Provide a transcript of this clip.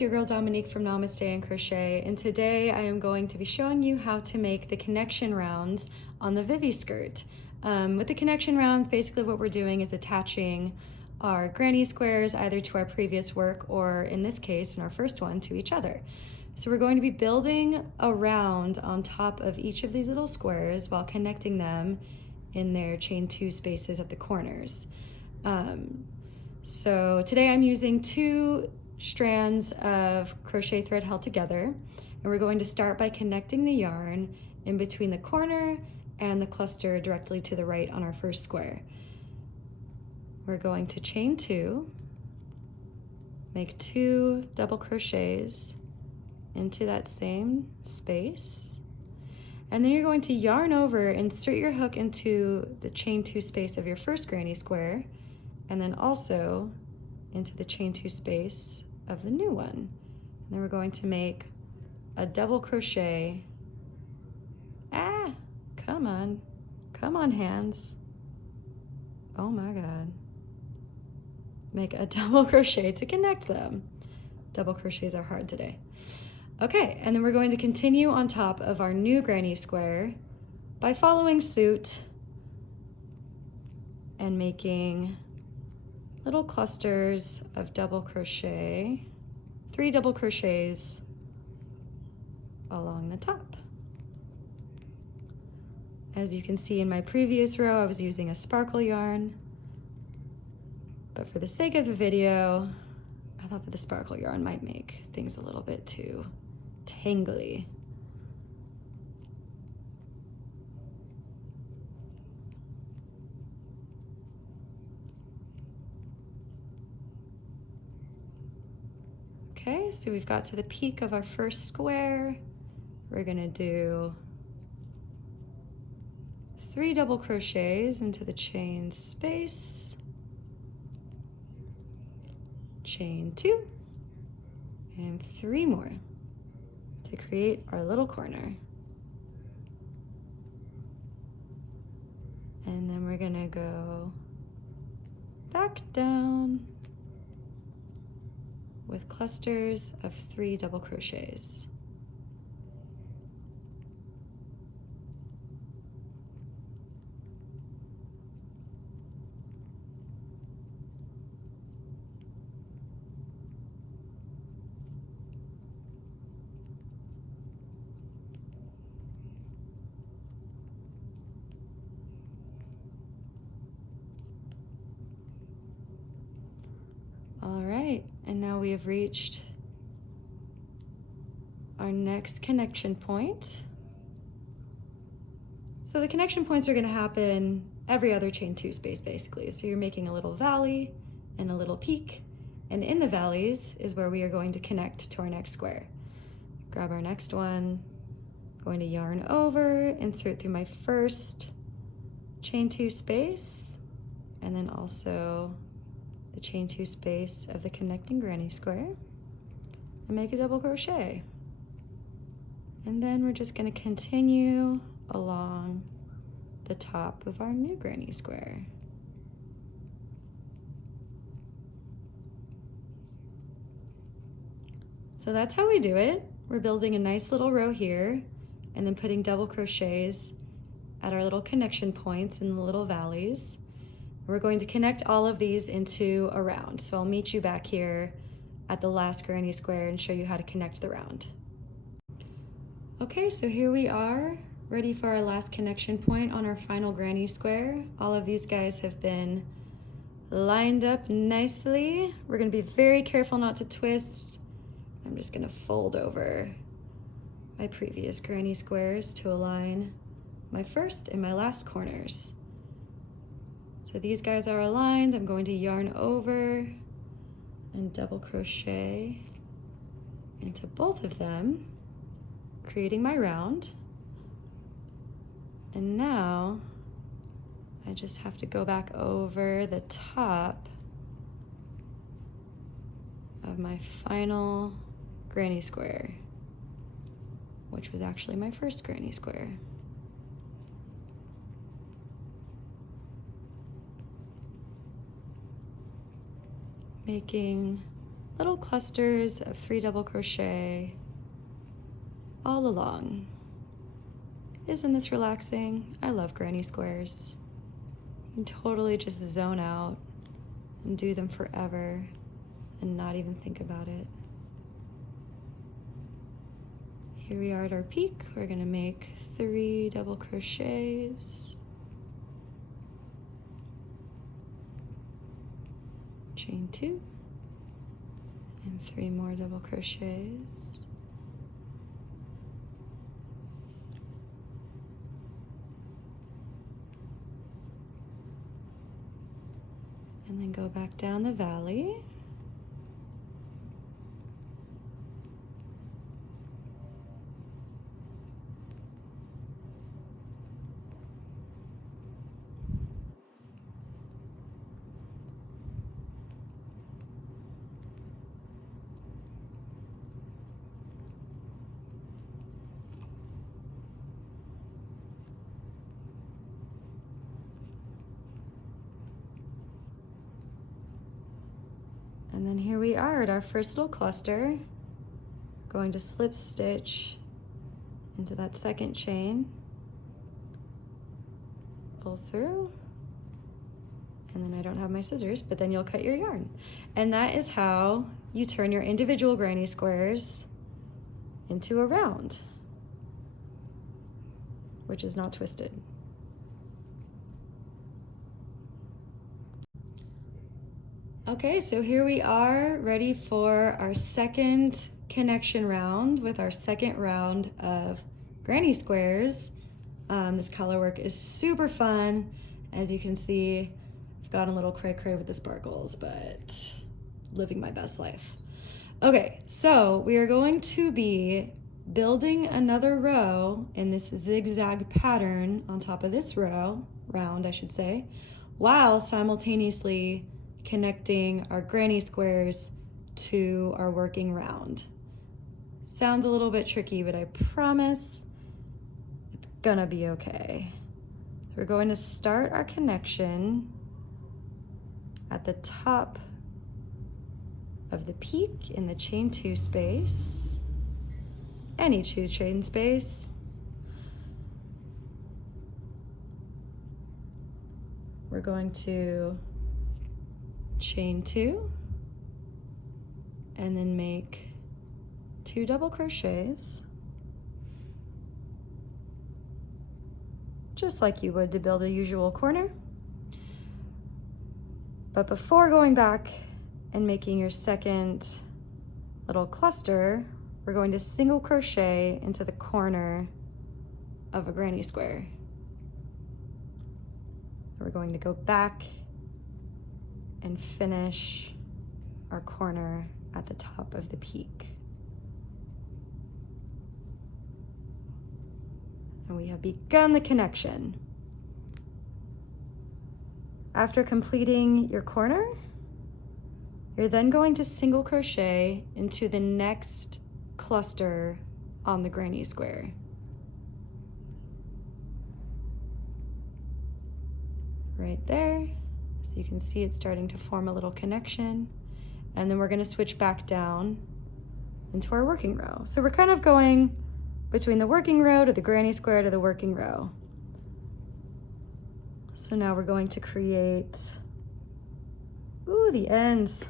it's your girl Dominique from Namaste and Crochet, and today I am going to be showing you how to make the connection rounds on the Vivy skirt. With the connection rounds, basically what we're doing is attaching our granny squares either to our previous work or, in this case, in our first one, to each other. So we're going to be building a round on top of each of these little squares while connecting them in their chain 2 spaces at the corners. So today I'm using 2 strands of crochet thread held together, and we're going to start by connecting the yarn in between the corner and the cluster directly to the right on our first square. We're going to chain 2, make 2 double crochets into that same space, and then you're going to yarn over, insert your hook into the chain 2 space of your first granny square, and then also into the chain 2 space of the new one. And then we're going to make a double crochet. Come on hands. Oh my God. Make a double crochet to connect them. Double crochets are hard today. Okay, and then we're going to continue on top of our new granny square by following suit and making little clusters of double crochet, 3 double crochets along the top. As you can see in my previous row, I was using a sparkle yarn, but for the sake of the video, I thought that the sparkle yarn might make things a little bit too tangly. Okay, so we've got to the peak of our first square. We're gonna do 3 double crochets into the chain space, chain 2, and 3 more to create our little corner. And then we're gonna go back down with clusters of 3 double crochets. All right, and now we have reached our next connection point. So the connection points are going to happen every other chain 2 space basically. So you're making a little valley and a little peak, and in the valleys is where we are going to connect to our next square. Grab our next one, going to yarn over, insert through my first chain 2 space, and then also the chain 2 space of the connecting granny square, and make a double crochet. And then we're just going to continue along the top of our new granny square. So that's how we do it. We're building a nice little row here and then putting double crochets at our little connection points in the little valleys. We're going to connect all of these into a round. So I'll meet you back here at the last granny square and show you how to connect the round. Okay, so here we are, ready for our last connection point on our final granny square. All of these guys have been lined up nicely. We're gonna be very careful not to twist. I'm just gonna fold over my previous granny squares to align my first and my last corners. So these guys are aligned. I'm going to yarn over and double crochet into both of them, creating my round. And now I just have to go back over the top of my final granny square, which was actually my first granny square. Making little clusters of 3 double crochet all along. Isn't this relaxing? I love granny squares. You can totally just zone out and do them forever and not even think about it. Here we are at our peak. We're going to make 3 double crochets, chain 2, and 3 more double crochets. And then go back down the valley. And then here we are at our first little cluster, going to slip stitch into that second chain, pull through, and then I don't have my scissors, but then you'll cut your yarn. And that is how you turn your individual granny squares into a round, which is not twisted. Okay, so here we are ready for our second connection round with our second round of granny squares. This color work is super fun. As you can see, I've gotten a little cray-cray with the sparkles, but living my best life. Okay, so we are going to be building another row in this zigzag pattern on top of this round, I should say, while simultaneously connecting our granny squares to our working round. Sounds a little bit tricky, but I promise it's gonna be okay. So we're going to start our connection at the top of the peak in the chain 2 space, any 2 chain space. We're going to chain 2 and then make 2 double crochets, just like you would to build a usual corner. But before going back and making your second little cluster, we're going to single crochet into the corner of a granny square. We're going to go back and finish our corner at the top of the peak. And we have begun the connection. After completing your corner, you're then going to single crochet into the next cluster on the granny square. Right there. So you can see it's starting to form a little connection. And then we're going to switch back down into our working row. So we're kind of going between the working row to the granny square to the working row. So now we're going to create, ooh, the ends.